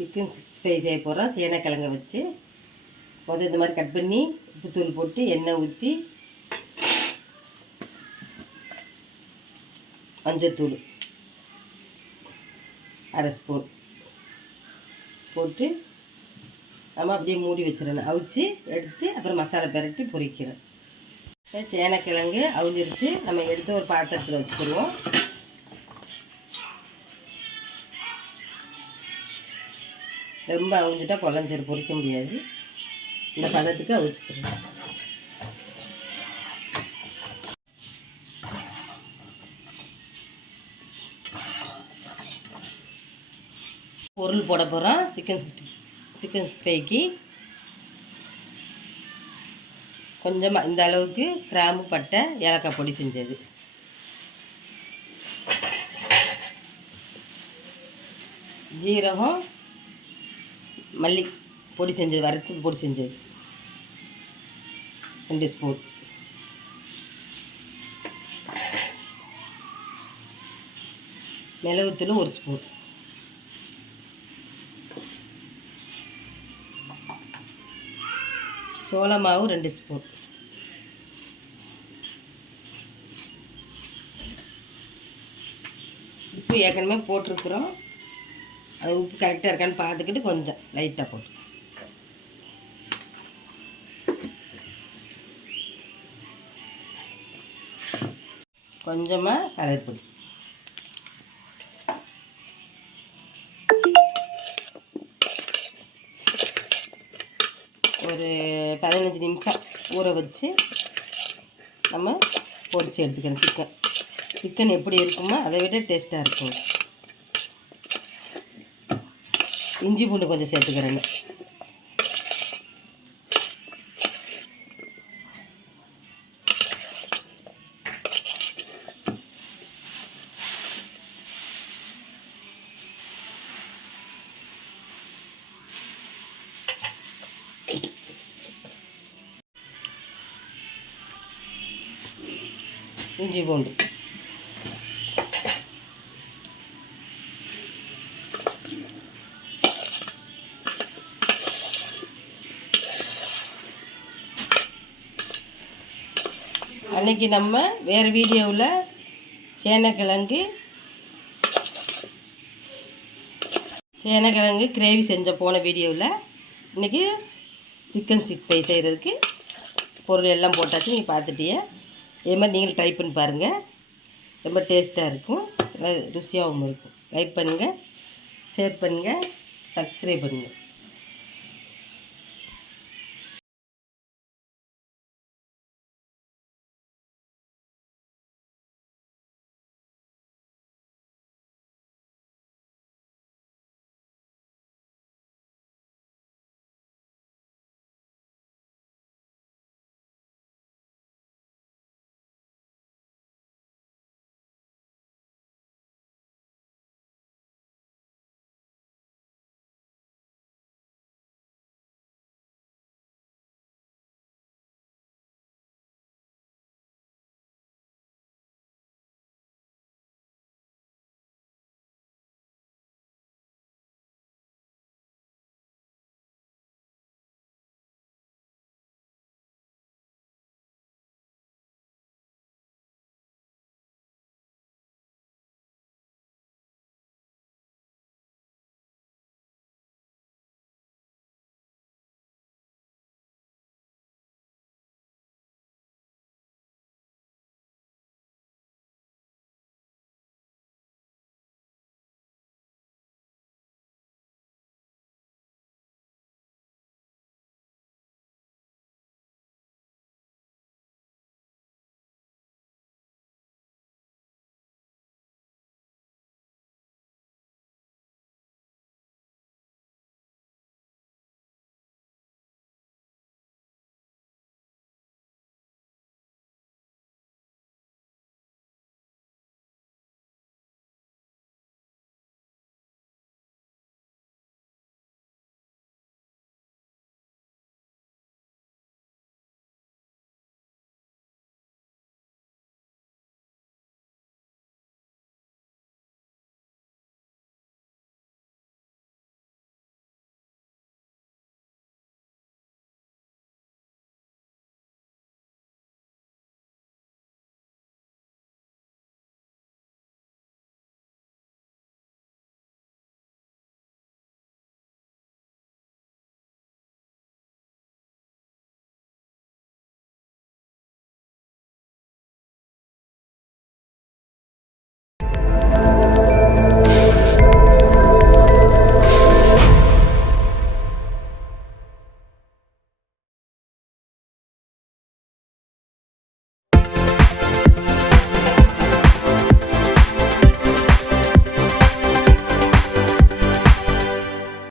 Chicken 65 செய்ய போகிறோம். சேனைக்கிழங்க வச்சு முதல்ல இந்த மாதிரி கட் பண்ணி உப்புத்தூள் போட்டு எண்ணெய் ஊற்றி மஞ்சத்தூள் அரை ஸ்பூன் போட்டு நம்ம அப்படியே மூடி வச்சிடணும். அவிச்சு எடுத்து அப்புறம் மசாலா பெரட்டி பொரிக்கிறோம். சேனைக்கிழங்கு அவிஞ்சிருச்சு. நம்ம எடுத்து ஒரு பாத்திரத்தில் வச்சுக்கிடுவோம். ரொம்ப அவிஞ்சிட்டா குழஞ்சரு பொரிக்க முடியாது. இந்த பதத்துக்கு அவிச்சுக்கிறோம். பொருள் போட போகிறோம். சிக்கன் 65க்கு கொஞ்சமாக இந்த அளவுக்கு கிராம்பு, பட்டை, ஏலக்காய் பொடி செஞ்சது, ஜீரகம், மல்லி பொடி செஞ்சது, வறுத்து பொடி செஞ்சது 2 ஸ்பூன், மிளகுத்தூள் 1 ஸ்பூன், சோள மாவு 2 ஸ்பூன், உப்பு ஏற்கனவே போட்டிருக்குறோம். அது உப்பு கரெக்டாக இருக்கான்னு பார்த்துக்கிட்டு கொஞ்சம் லைட்டாக போட்டு கொஞ்சமாக கலர் பொடி. ஒரு 15 நிமிஷம் ஊற வச்சு நம்ம பொரித்து எடுத்துக்கிறோம். சிக்கன் எப்படி இருக்குமோ அதை விட டேஸ்ட்டாக இருக்கும். இஞ்சி பூண்டு கொஞ்சம் சேர்த்துக்கிறேங்க. இஞ்சி பூண்டு அன்றைக்கி நம்ம வேறு வீடியோவில் சேனைக்கிழங்கு கிரேவி செஞ்ச போன வீடியோவில் இன்றைக்கி சிக்கன் 65 செய்கிறதுக்கு பொருள் எல்லாம் போட்டாச்சு. நீங்கள் பார்த்துட்டியே. இதே மாதிரி நீங்களும் ட்ரை பண்ணி பாருங்கள். ரொம்ப டேஸ்ட்டாக இருக்கும், நல்லா ருசியாகவும் இருக்கும். லைக் பண்ணுங்கள், ஷேர் பண்ணுங்கள், சப்ஸ்கிரைப் பண்ணுங்கள்.